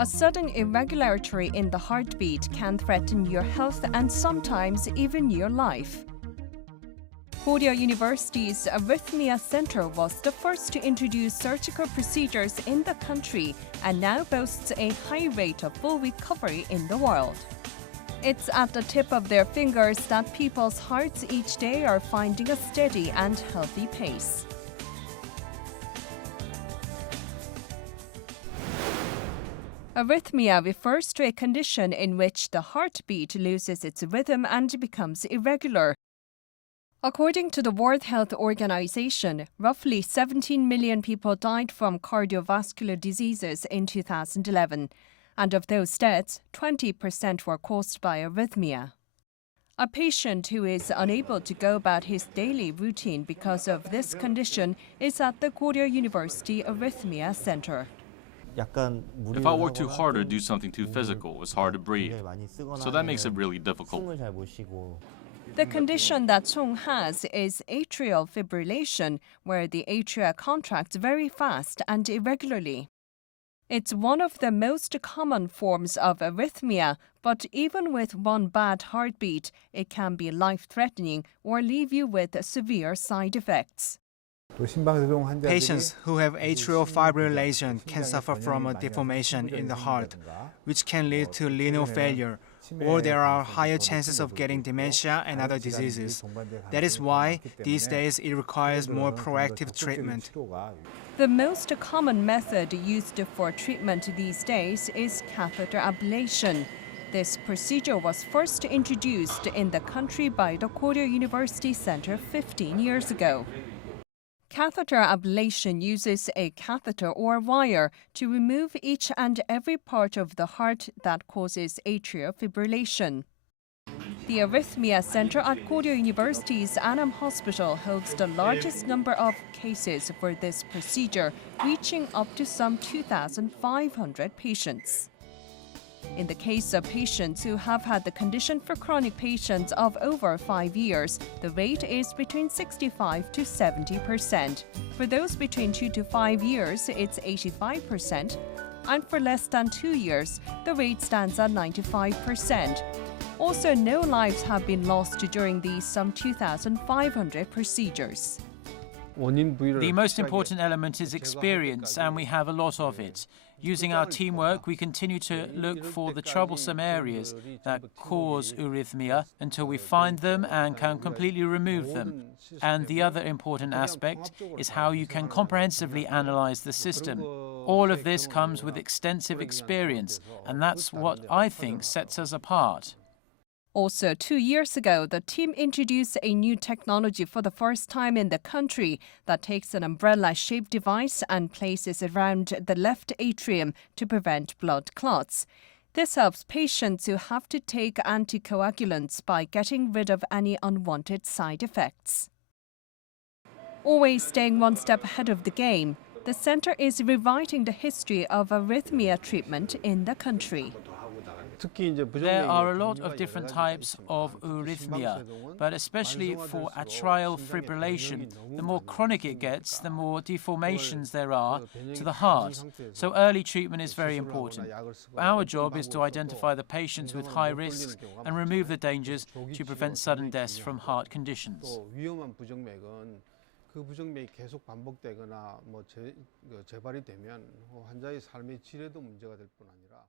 A sudden irregularity in the heartbeat can threaten your health and sometimes even your life. Korea University's Arrhythmia Center was the first to introduce surgical procedures in the country and now boasts a high rate of full recovery in the world. It's at the tip of their fingers that people's hearts each day are finding a steady and healthy pace. Arrhythmia refers to a condition in which the heartbeat loses its rhythm and becomes irregular. According to the World Health Organization, roughly 17 million people died from cardiovascular diseases in 2011, and of those deaths, 20% were caused by arrhythmia. A patient who is unable to go about his daily routine because of this condition is at the Korea University Arrhythmia Center. If I work too hard or do something too physical, it's hard to breathe. So that makes it really difficult. The condition that Song has is atrial fibrillation, where the atria contract very fast and irregularly. It's one of the most common forms of arrhythmia, but even with one bad heartbeat, it can be life-threatening or leave you with severe side effects. Patients who have atrial fibrillation can suffer from a deformation in the heart, which can lead to renal failure, or there are higher chances of getting dementia and other diseases. That is why, these days, it requires more proactive treatment. The most common method used for treatment these days is catheter ablation. This procedure was first introduced in the country by the Korea University Center 15 years ago. Catheter ablation uses a catheter or wire to remove each and every part of the heart that causes atrial fibrillation. The Arrhythmia Center at Korea University's Anam Hospital holds the largest number of cases for this procedure, reaching up to some 2,500 patients. In the case of patients who have had the condition for chronic patients of over 5 years, the rate is between 65 to 70%. For those between 2 to 5 years, it's 85%. And for less than 2 years, the rate stands at 95%. Also, no lives have been lost during these some 2,500 procedures. The most important element is experience, and we have a lot of it. Using our teamwork, we continue to look for the troublesome areas that cause arrhythmia until we find them and can completely remove them. And the other important aspect is how you can comprehensively analyze the system. All of this comes with extensive experience, and that's what I think sets us apart. Also, 2 years ago, the team introduced a new technology for the first time in the country that takes an umbrella-shaped device and places it around the left atrium to prevent blood clots. This helps patients who have to take anticoagulants by getting rid of any unwanted side effects. Always staying one step ahead of the game, the center is rewriting the history of arrhythmia treatment in the country. There are a lot of different types of arrhythmia, but especially for atrial fibrillation, the more chronic it gets, the more deformations there are to the heart. So early treatment is very important. Our job is to identify the patients with high risks and remove the dangers to prevent sudden deaths from heart conditions. 그 부정맥이 계속 반복되거나 재발이 되면 환자의 삶의 질에도 문제가 될 뿐 아니라